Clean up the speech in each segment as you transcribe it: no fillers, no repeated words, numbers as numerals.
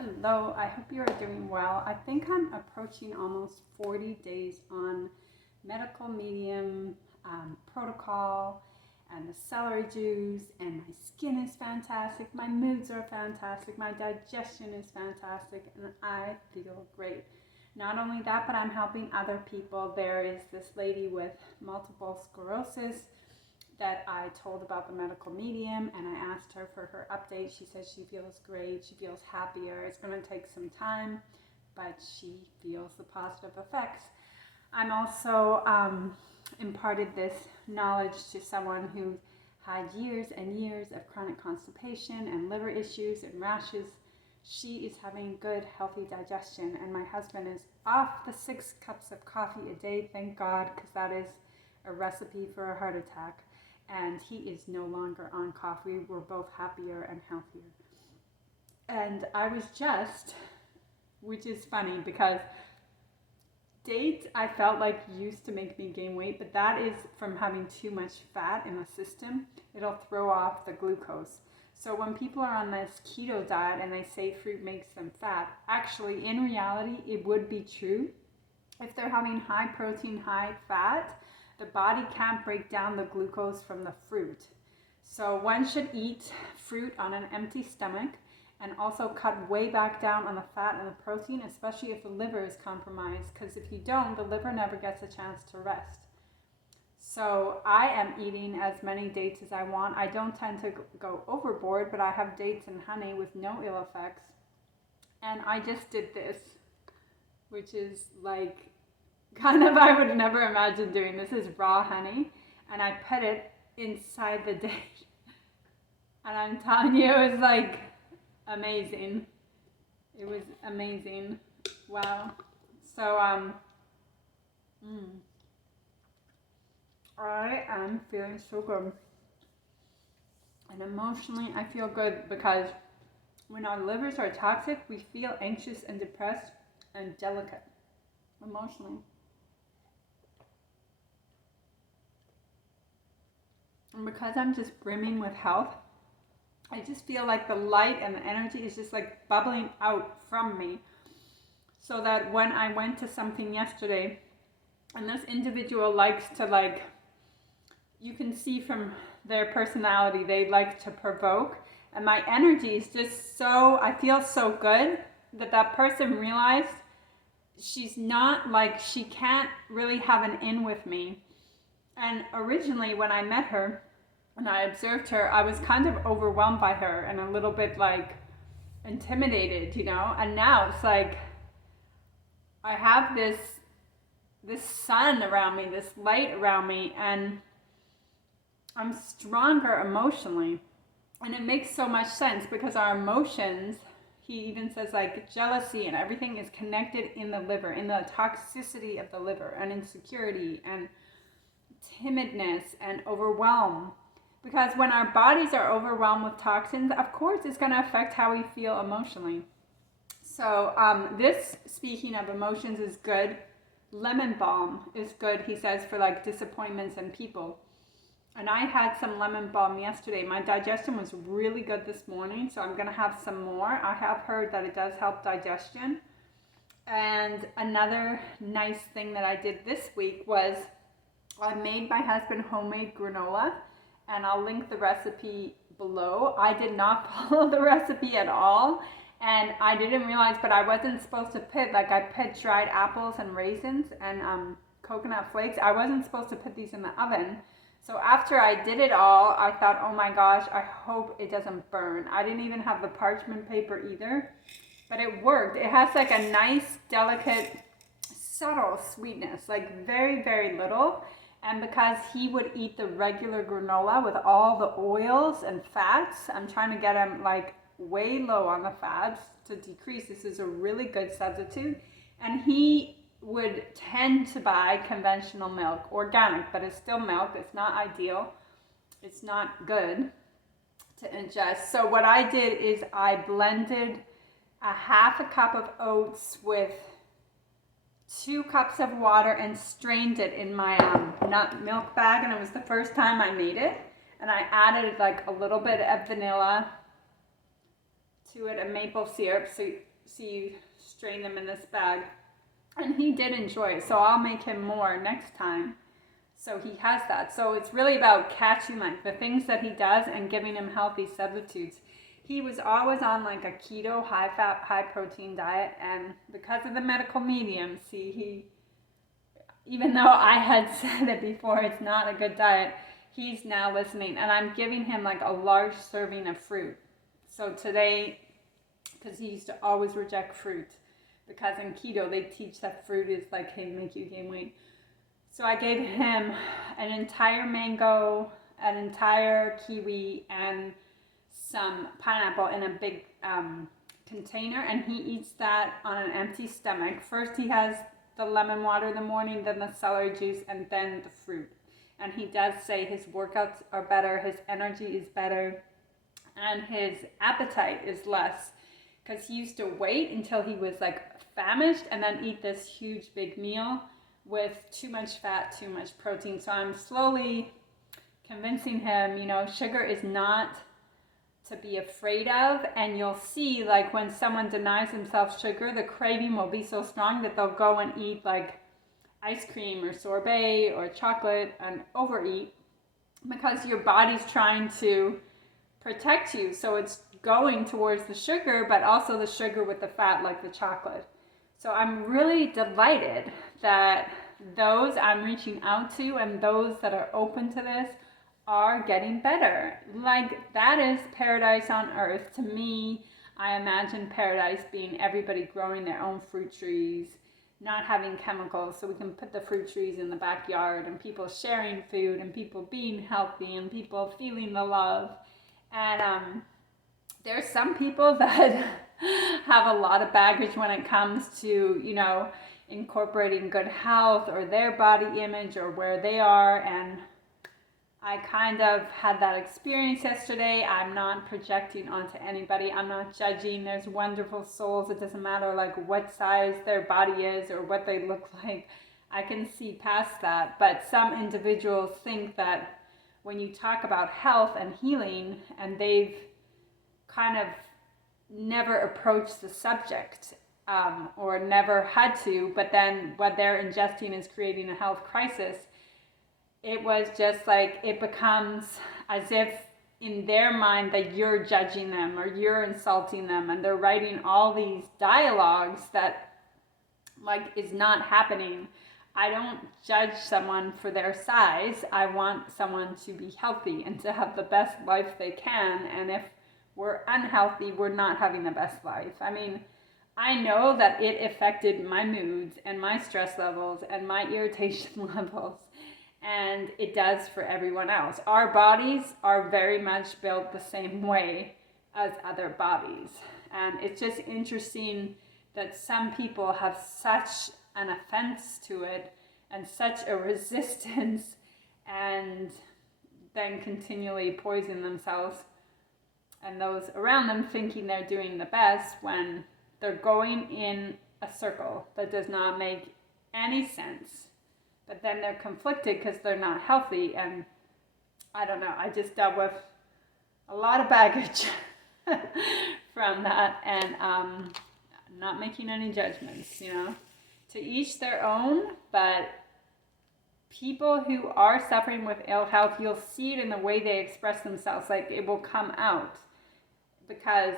Hello, I hope you are doing well. I think I'm approaching almost 40 days on medical medium protocol and the celery juice, and my skin is fantastic, my moods are fantastic, my digestion is fantastic, and I feel great. Not only that, but I'm helping other people. There is this lady with multiple sclerosis that I told about the medical medium, and I asked her for her update. She says she feels great, she feels happier. It's going to take some time, but she feels the positive effects. I'm also imparted this knowledge to someone who had years and years of chronic constipation and liver issues and rashes. She is having good, healthy digestion, and my husband is off the 6 cups of coffee a day, thank God, because that is a recipe for a heart attack. And he is no longer on coffee. We're both happier and healthier. And I was just, which is funny because dates I felt like used to make me gain weight, but that is from having too much fat in the system. It'll throw off the glucose. So when people are on this keto diet and they say fruit makes them fat, actually in reality it would be true. If they're having high protein, high fat, the body can't break down the glucose from the fruit. So one should eat fruit on an empty stomach and also cut way back down on the fat and the protein, especially if the liver is compromised, because if you don't, the liver never gets a chance to rest. So I am eating as many dates as I want. I don't tend to go overboard, but I have dates and honey with no ill effects. And I just did this, which is like kind of, I would never imagine doing. This is raw honey, and I put it inside the dish, and I'm telling you, it was like amazing. It was amazing. Wow. So I am feeling so good, and emotionally I feel good, because when our livers are toxic, we feel anxious and depressed and delicate emotionally. And because I'm just brimming with health, I just feel like the light and the energy is just like bubbling out from me. So that when I went to something yesterday, and this individual likes to, like, you can see from their personality, they like to provoke. And my energy is just so, I feel so good that that person realized she's not, like, she can't really have an in with me. And originally when I met her and I observed her, I was kind of overwhelmed by her and a little bit like intimidated, you know? And now it's like I have this sun around me, this light around me, and I'm stronger emotionally. And it makes so much sense, because our emotions, he even says, like, jealousy and everything is connected in the liver, in the toxicity of the liver, and insecurity and timidness and overwhelm. Because when our bodies are overwhelmed with toxins, of course it's going to affect how we feel emotionally. So this, speaking of emotions, is good. Lemon balm is good, he says, for like disappointments and people. And I had some lemon balm yesterday. My digestion was really good this morning, so I'm going to have some more. I have heard that it does help digestion. And another nice thing that I did this week was I made my husband homemade granola, and I'll link the recipe below. I did not follow the recipe at all, and I didn't realize, but I wasn't supposed to put, like, I put dried apples and raisins and coconut flakes. I wasn't supposed to put these in the oven. So after I did it all, I thought, oh my gosh, I hope it doesn't burn. I didn't even have the parchment paper either, but it worked. It has like a nice, delicate, subtle sweetness, like very, very little. And because he would eat the regular granola with all the oils and fats, I'm trying to get him like way low on the fats to decrease. This is a really good substitute. And he would tend to buy conventional milk, organic, but it's still milk. It's not ideal. It's not good to ingest. So what I did is I blended a half a cup of oats with 2 cups of water and strained it in my nut milk bag, and it was the first time I made it. And I added like a little bit of vanilla to it and maple syrup. So you strain them in this bag. And he did enjoy it, so I'll make him more next time. So he has that. So it's really about catching like the things that he does and giving him healthy substitutes. He was always on like a keto, high fat, high protein diet, and because of the medical medium, even though I had said it before, it's not a good diet, he's now listening, and I'm giving him like a large serving of fruit. So today, because he used to always reject fruit, because in keto they teach that fruit is like, hey, make you gain weight. So I gave him an entire mango, an entire kiwi, and some pineapple in a big container, and he eats that on an empty stomach. First he has the lemon water in the morning, then the celery juice, and then the fruit. And he does say his workouts are better, his energy is better, and his appetite is less, because he used to wait until he was like famished and then eat this huge big meal with too much fat, too much protein. So I'm slowly convincing him, sugar is not to be afraid of, and you'll see like when someone denies themselves sugar, the craving will be so strong that they'll go and eat like ice cream or sorbet or chocolate and overeat, because your body's trying to protect you. So it's going towards the sugar, but also the sugar with the fat like the chocolate. So I'm really delighted that those I'm reaching out to and those that are open to this are getting better. Like, that is paradise on earth. To me, I imagine paradise being everybody growing their own fruit trees, not having chemicals, so we can put the fruit trees in the backyard, and people sharing food, and people being healthy, and people feeling the love. And there's some people that have a lot of baggage when it comes to, incorporating good health or their body image or where they are. And I kind of had that experience yesterday. I'm not projecting onto anybody. I'm not judging. There's wonderful souls. It doesn't matter like what size their body is or what they look like. I can see past that. But some individuals think that when you talk about health and healing, and they've kind of never approached the subject or never had to, but then what they're ingesting is creating a health crisis. It was just like, it becomes as if in their mind that you're judging them or you're insulting them, and they're writing all these dialogues that like is not happening. I don't judge someone for their size. I want someone to be healthy and to have the best life they can. And if we're unhealthy, we're not having the best life. I mean, I know that it affected my moods and my stress levels and my irritation levels, and it does for everyone else. Our bodies are very much built the same way as other bodies. And it's just interesting that some people have such an offense to it and such a resistance, and then continually poison themselves and those around them, thinking they're doing the best when they're going in a circle that does not make any sense. But then they're conflicted because they're not healthy. And I don't know, I just dealt with a lot of baggage from that, and not making any judgments, to each their own. But people who are suffering with ill health, you'll see it in the way they express themselves. Like, it will come out because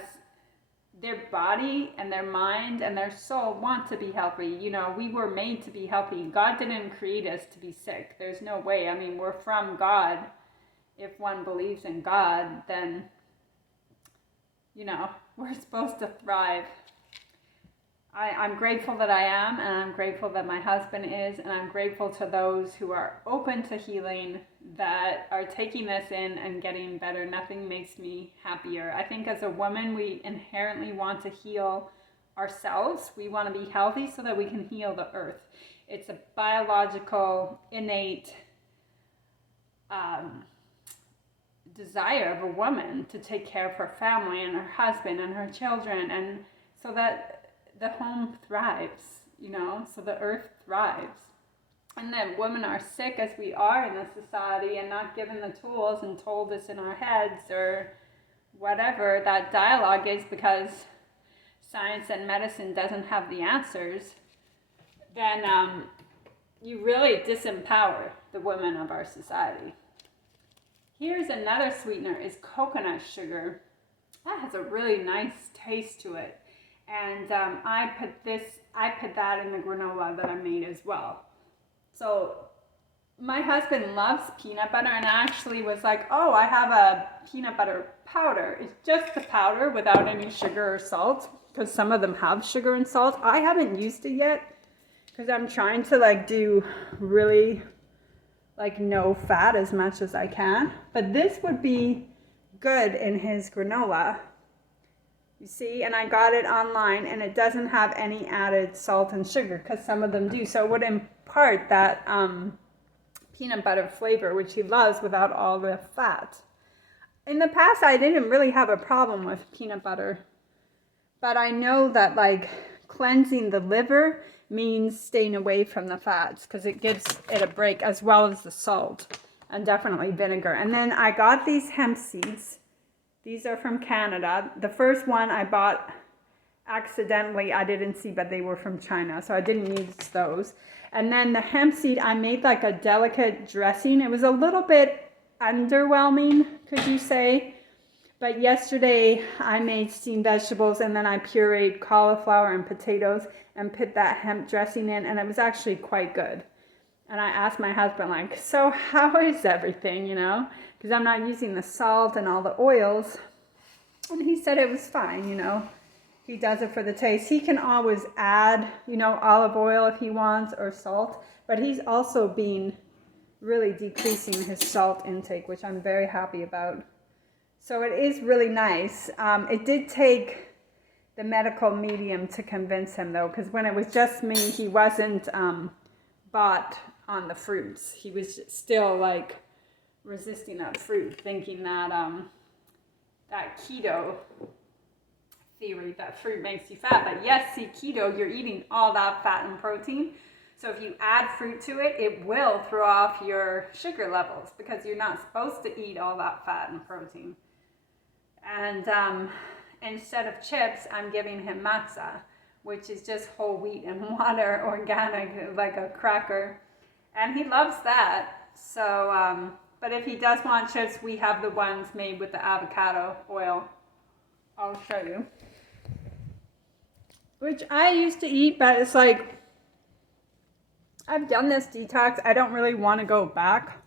their body and their mind and their soul want to be healthy. We were made to be healthy. God didn't create us to be sick. There's no way. I mean, we're from God. If one believes in God, then, we're supposed to thrive. I'm grateful that I am, and I'm grateful that my husband is, and I'm grateful to those who are open to healing, that are taking this in and getting better. Nothing makes me happier. I think as a woman, we inherently want to heal ourselves. We want to be healthy so that we can heal the earth. It's a biological, innate desire of a woman to take care of her family and her husband and her children, and so that the home thrives, so the earth thrives. And then women are sick as we are in this society and not given the tools and told this in our heads, or whatever that dialogue is, because science and medicine doesn't have the answers, then you really disempower the women of our society. Here's another sweetener, is coconut sugar. That has a really nice taste to it. And I put that in the granola that I made as well. So my husband loves peanut butter, and I actually was like, oh, I have a peanut butter powder. It's just the powder without any sugar or salt, because some of them have sugar and salt. I haven't used it yet because I'm trying to like do really like no fat as much as I can. But this would be good in his granola. You see, and I got it online, and it doesn't have any added salt and sugar, because some of them do. So it would impart that peanut butter flavor, which he loves, without all the fat. In the past, I didn't really have a problem with peanut butter, but I know that like cleansing the liver means staying away from the fats, because it gives it a break, as well as the salt and definitely vinegar. And then I got these hemp seeds. These are from Canada. The first one I bought accidentally, I didn't see, but they were from China, so I didn't use those. And then the hemp seed, I made like a delicate dressing. It was a little bit underwhelming, could you say? But yesterday I made steamed vegetables, and then I pureed cauliflower and potatoes and put that hemp dressing in, and it was actually quite good. And I asked my husband, like, so how is everything, you know? Because I'm not using the salt and all the oils. And he said it was fine, you know. He does it for the taste. He can always add, you know, olive oil if he wants, or salt. But he's also been really decreasing his salt intake, which I'm very happy about. So it is really nice. It did take the medical medium to convince him, though, because when it was just me, he wasn't bought on the fruits. He was still like resisting that fruit, thinking that that keto theory, that fruit makes you fat. But yes, see, keto, you're eating all that fat and protein. So if you add fruit to it, it will throw off your sugar levels, because you're not supposed to eat all that fat and protein. And instead of chips, I'm giving him matza, which is just whole wheat and water, organic, like a cracker. And he loves that. So, but if he does want chips, we have the ones made with the avocado oil. I'll show you. Which I used to eat, but it's like, I've done this detox. I don't really want to go back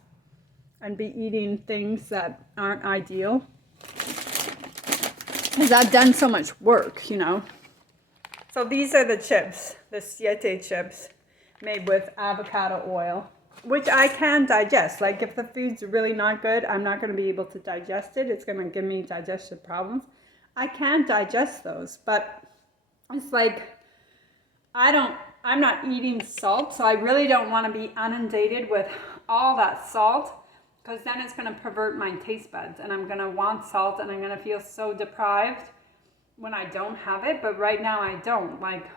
and be eating things that aren't ideal, because I've done so much work, you know. So these are the chips, the Siete chips, made with avocado oil, which I can digest. Like if the food's really not good, I'm not going to be able to digest it. It's going to give me digestive problems. I can digest those, but it's like, I'm not eating salt, so I really don't want to be inundated with all that salt, because then it's going to pervert my taste buds, and I'm going to want salt, and I'm going to feel so deprived when I don't have it. But right now I don't. Like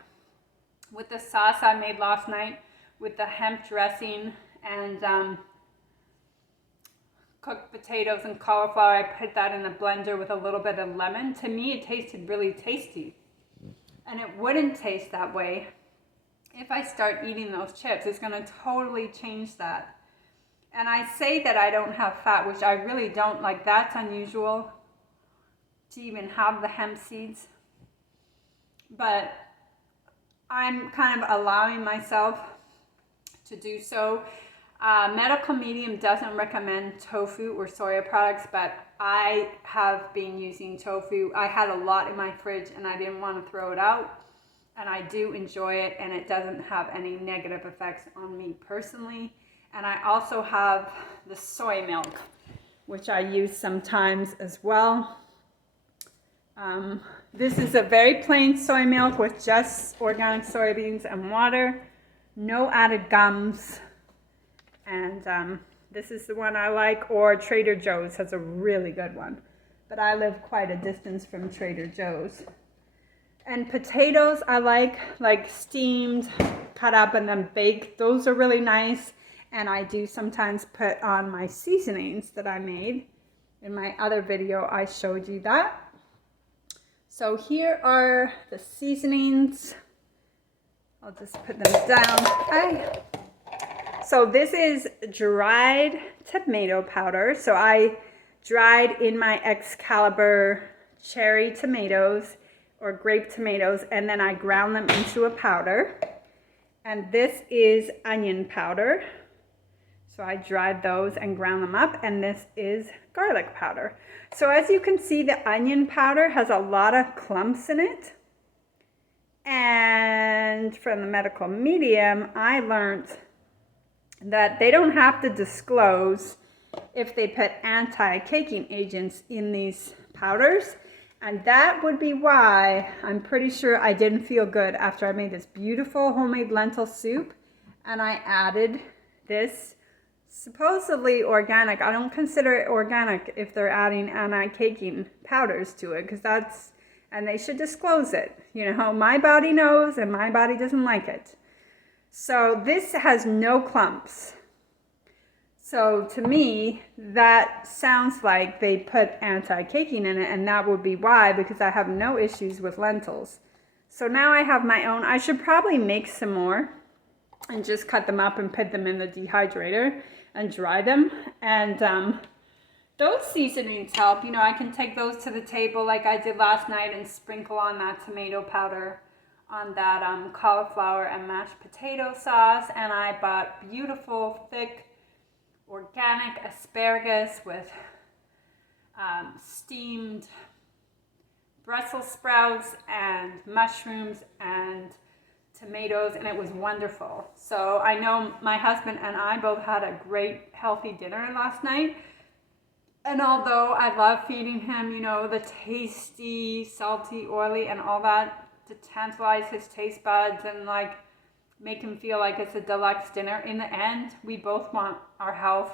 with the sauce I made last night with the hemp dressing and cooked potatoes and cauliflower, I put that in a blender with a little bit of lemon. To me, it tasted really tasty, and it wouldn't taste that way if I start eating those chips. It's going to totally change that. And I say that I don't have fat, which I really don't. Like, that's unusual to even have the hemp seeds. But I'm kind of allowing myself to do so. Medical medium doesn't recommend tofu or soya products, but I have been using tofu. I had a lot in my fridge and I didn't want to throw it out. And I do enjoy it, and it doesn't have any negative effects on me personally. And I also have the soy milk, which I use sometimes as well. This is a very plain soy milk with just organic soybeans and water, no added gums. And this is the one I like, or Trader Joe's has a really good one. But I live quite a distance from Trader Joe's. And potatoes I like steamed, cut up, and then baked. Those are really nice. And I do sometimes put on my seasonings that I made. In my other video, I showed you that. So here are the seasonings. I'll just put them down. So this is dried tomato powder. So I dried in my Excalibur cherry tomatoes or grape tomatoes, and then I ground them into a powder. And this is onion powder. So I dried those and ground them up, and this is garlic powder. So as you can see, the onion powder has a lot of clumps in it. And from the medical medium, I learned that they don't have to disclose if they put anti-caking agents in these powders. And that would be why I'm pretty sure I didn't feel good after I made this beautiful homemade lentil soup and I added this supposedly organic. I don't consider it organic if they're adding anti-caking powders to it, because that's, and they should disclose it. You know, my body knows and my body doesn't like it. So this has no clumps. So to me, that sounds like they put anti-caking in it, and that would be why, because I have no issues with lentils. So now I have my own. I should probably make some more and just cut them up and put them in the dehydrator and dry them. And those seasonings help. You know, I can take those to the table like I did last night and sprinkle on that tomato powder on that cauliflower and mashed potato sauce. And I bought beautiful, thick, organic asparagus with steamed Brussels sprouts and mushrooms and tomatoes, and it was wonderful. So I know my husband and I both had a great healthy dinner last night, and although I love feeding him, you know, the tasty, salty, oily and all that to tantalize his taste buds and like make him feel like it's a deluxe dinner, in the end we both want our health.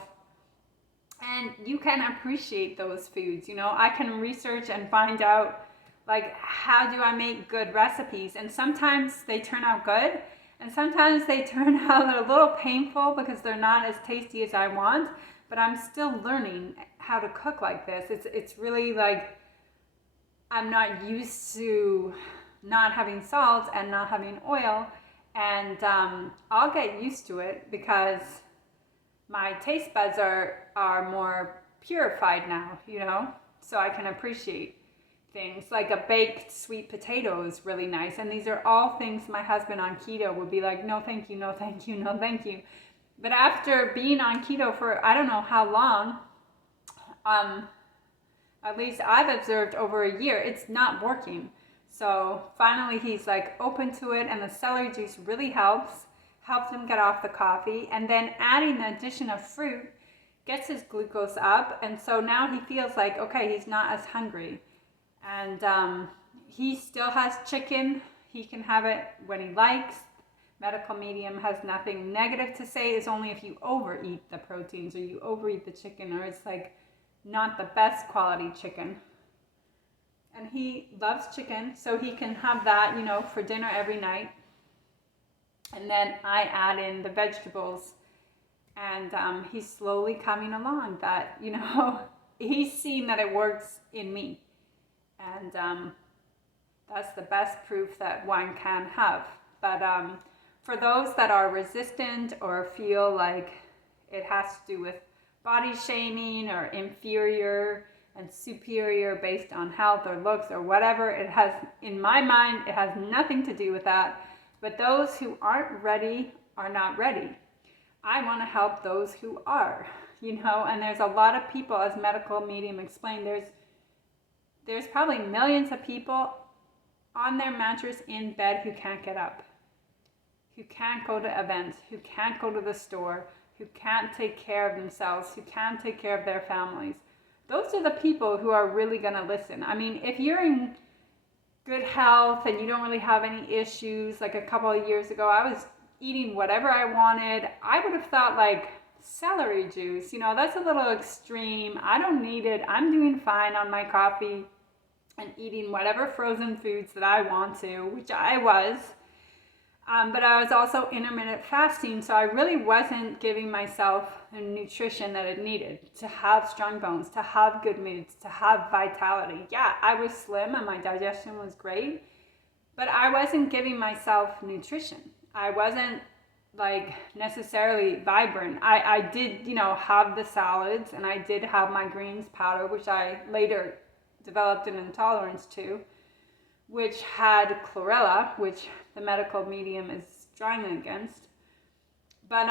And you can appreciate those foods. You know, I can research and find out, like, how do I make good recipes? And sometimes they turn out good, and sometimes they turn out a little painful because they're not as tasty as I want, but I'm still learning how to cook like this. It's really like, I'm not used to not having salt and not having oil, and I'll get used to it because my taste buds are more purified now, you know, so I can appreciate things. Like a baked sweet potato is really nice, and these are all things my husband on keto would be like, no thank you, no thank you, no thank you. But after being on keto for I don't know how long, at least I've observed over a year, it's not working. So finally he's like open to it, and the celery juice really helps him get off the coffee, and then adding the addition of fruit gets his glucose up, and so now he feels like, okay, he's not as hungry. And he still has chicken. He can have it when he likes. Medical medium has nothing negative to say. It's only if you overeat the proteins or you overeat the chicken, or it's like not the best quality chicken. And he loves chicken, so he can have that, you know, for dinner every night. And then I add in the vegetables, and he's slowly coming along that, you know, he's seen that it works in me. And that's the best proof that one can have. But for those that are resistant or feel like it has to do with body shaming or inferior and superior based on health or looks or whatever, it has, in my mind, it has nothing to do with that. But those who aren't ready are not ready. I want to help those who are, you know, and there's a lot of people, as medical medium explained, there's probably millions of people on their mattress in bed who can't get up, who can't go to events, who can't go to the store, who can't take care of themselves, who can't take care of their families. Those are the people who are really going to listen. I mean, if you're in good health and you don't really have any issues, like a couple of years ago, I was eating whatever I wanted. I would have thought like celery juice, you know, that's a little extreme. I don't need it. I'm doing fine on my coffee and eating whatever frozen foods that I want to, which I was. But I was also intermittent fasting, so I really wasn't giving myself the nutrition that it needed to have strong bones, to have good moods, to have vitality. Yeah, I was slim and my digestion was great, but I wasn't giving myself nutrition. I wasn't like necessarily vibrant. I did, have the salads, and I did have my greens powder, which I later developed an intolerance to, which had chlorella, which the medical medium is strongly against. But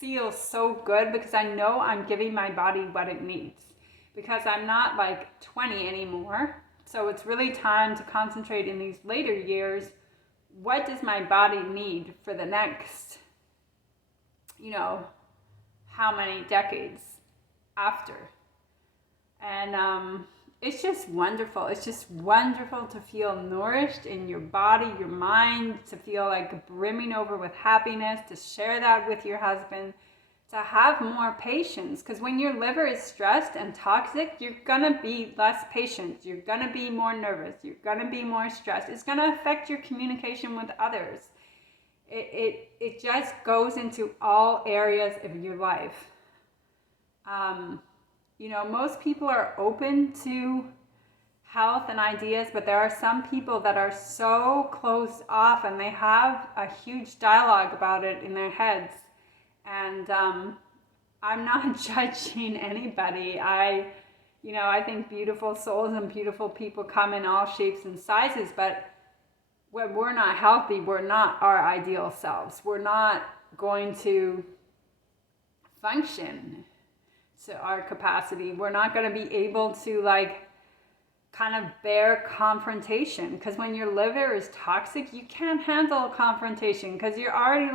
feel so good because I know I'm giving my body what it needs, because I'm not like 20 anymore. So it's really time to concentrate in these later years. What does my body need for the next, how many decades after? And it's just wonderful. It's just wonderful to feel nourished in your body, your mind, to feel like brimming over with happiness, to share that with your husband, to have more patience. Because when your liver is stressed and toxic, you're going to be less patient. You're going to be more nervous. You're going to be more stressed. It's going to affect your communication with others. It just goes into all areas of your life. Most people are open to health and ideas, but there are some people that are so closed off, and they have a huge dialogue about it in their heads. And I'm not judging anybody. I think beautiful souls and beautiful people come in all shapes and sizes, but when we're not healthy, we're not our ideal selves. We're not going to function to our capacity. We're not going to be able to kind of bear confrontation, because when your liver is toxic, you can't handle confrontation because you're already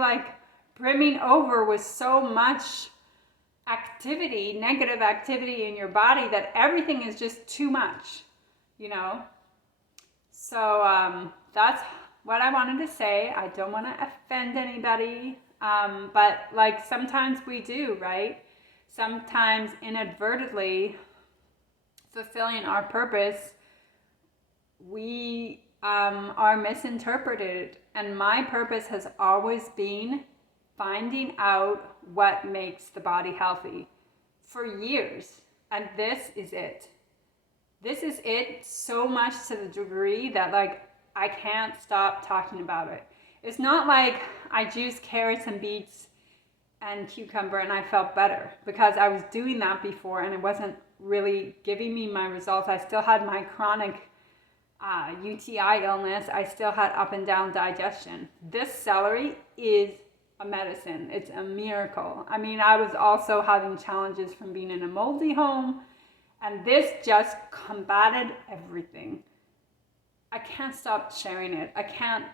brimming over with so much activity, negative activity in your body, that everything is just too much, So that's what I wanted to say. I don't want to offend anybody, but sometimes we do, right? Sometimes inadvertently fulfilling our purpose, we are misinterpreted. And my purpose has always been finding out what makes the body healthy for years. And this is it. This is it, so much to the degree that I can't stop talking about it. It's not like I juiced carrots and beets and cucumber and I felt better, because I was doing that before and it wasn't really giving me my results. I still had my chronic UTI illness. I still had up and down digestion. This celery is a medicine. It's a miracle. I mean, I was also having challenges from being in a moldy home, and this just combated everything. I can't stop sharing it. I can't.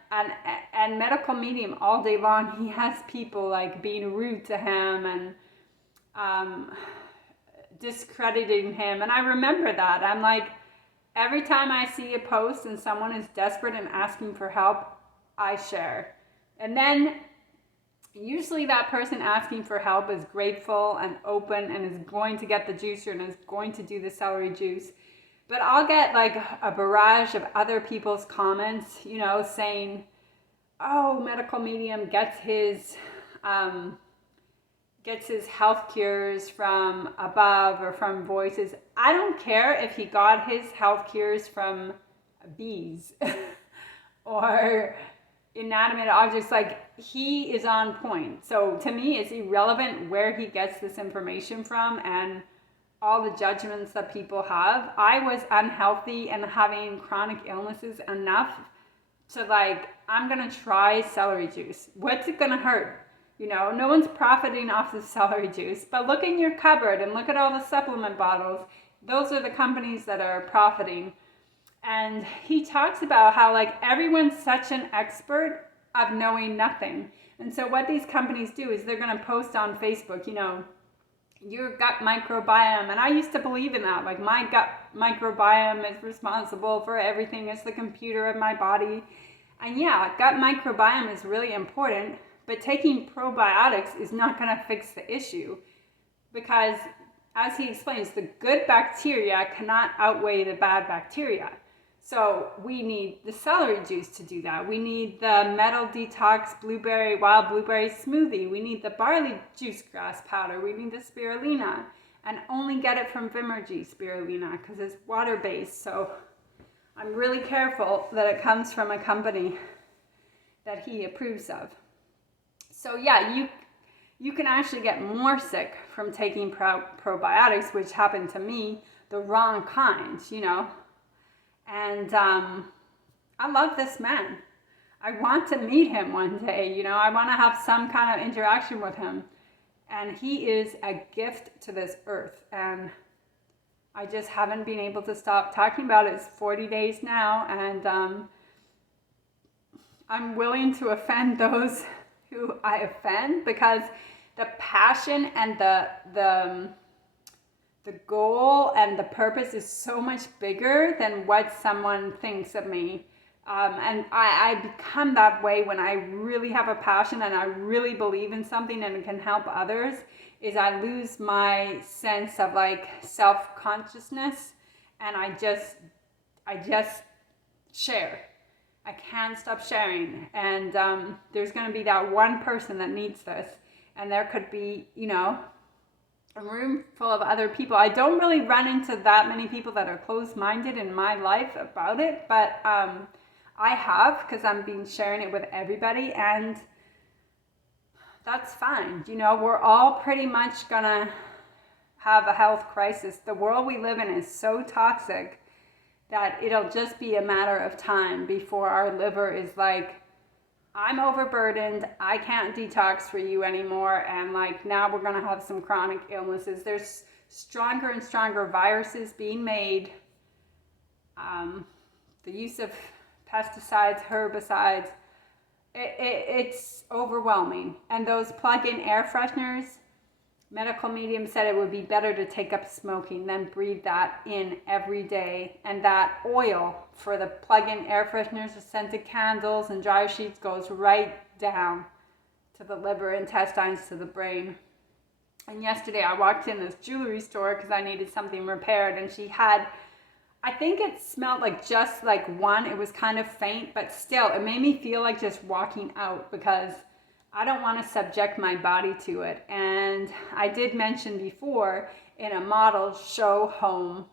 And medical medium all day long, he has people being rude to him and discrediting him. And I remember that. I'm every time I see a post and someone is desperate and asking for help, I share. And then usually that person asking for help is grateful and open and is going to get the juicer and is going to do the celery juice. But I'll get a barrage of other people's comments, saying, oh, medical medium gets his health cures from above or from voices. I don't care if he got his health cures from bees or inanimate objects. He is on point. So to me, it's irrelevant where he gets this information from and all the judgments that people have. I was unhealthy and having chronic illnesses enough to I'm gonna try celery juice. What's it gonna hurt? No one's profiting off the celery juice, but look in your cupboard and look at all the supplement bottles. Those are the companies that are profiting. And he talks about how everyone's such an expert of knowing nothing. And so what these companies do is they're gonna post on Facebook, your gut microbiome. And I used to believe in that. My gut microbiome is responsible for everything. It's the computer of my body. And yeah, gut microbiome is really important, but taking probiotics is not going to fix the issue, because as he explains, the good bacteria cannot outweigh the bad bacteria. So we need the celery juice to do that. We need the metal detox wild blueberry smoothie. We need the barley juice grass powder. We need the spirulina, and only get it from Vimergy spirulina because it's water-based. So I'm really careful that it comes from a company that he approves of. So yeah, you can actually get more sick from taking probiotics, which happened to me, the wrong kind, And I love this man. I want to meet him one day, I want to have some kind of interaction with him. And he is a gift to this earth. And I just haven't been able to stop talking about it. It's 40 days now. And I'm willing to offend those who I offend, because the passion and the goal and the purpose is so much bigger than what someone thinks of me. And I become that way when I really have a passion and I really believe in something and it can help others, is I lose my sense of self-consciousness, and I just share. I can't stop sharing. And there's going to be that one person that needs this. And there could be, a room full of other people. I don't really run into that many people that are closed-minded in my life about it, but I have, because I'm been sharing it with everybody, and that's fine. We're all pretty much gonna have a health crisis. The world we live in is so toxic that it'll just be a matter of time before our liver is like, I'm overburdened, I can't detox for you anymore, and now we're gonna have some chronic illnesses. There's stronger and stronger viruses being made. The use of pesticides, herbicides, it's overwhelming. And those plug-in air fresheners, medical medium said it would be better to take up smoking than breathe that in every day. And that oil for the plug-in air fresheners, the scented candles and dryer sheets, goes right down to the liver, intestines, to the brain. And yesterday I walked in this jewelry store because I needed something repaired, and she had, I think it smelled just like one. It was kind of faint, but still it made me feel like just walking out, because I don't want to subject my body to it. And I did mention before, in a model show home,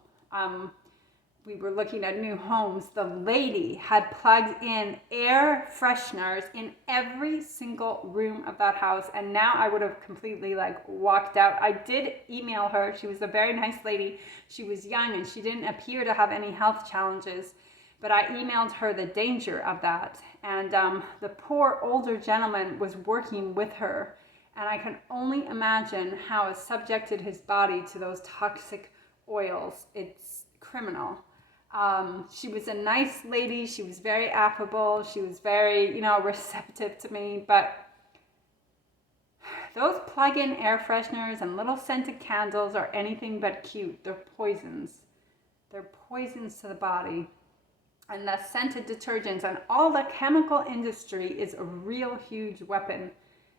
we were looking at new homes, the lady had plugged in air fresheners in every single room of that house. And now I would have completely walked out. I did email her. She was a very nice lady. She was young and she didn't appear to have any health challenges. But I emailed her the danger of that. And the poor older gentleman was working with her. And I can only imagine how it subjected his body to those toxic oils. It's criminal. She was a nice lady. She was very affable. She was very, receptive to me. But those plug-in air fresheners and little scented candles are anything but cute. They're poisons. They're poisons to the body. And the scented detergents and all the chemical industry is a real huge weapon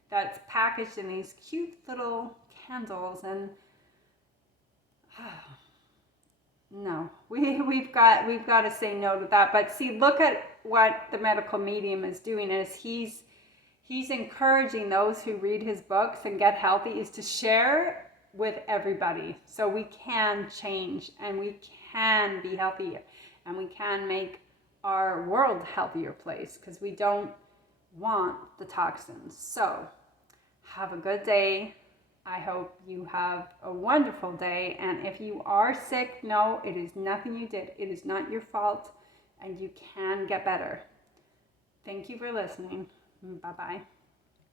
that's packaged in these cute little candles. And no, we've got to say no to that. But see, look at what the medical medium is doing. Is he's encouraging those who read his books and get healthy is to share with everybody, so we can change and we can be healthy. And we can make our world a healthier place, because we don't want the toxins. So have a good day. I hope you have a wonderful day. And if you are sick, no, it is nothing you did. It is not your fault, and you can get better. Thank you for listening. Bye-bye.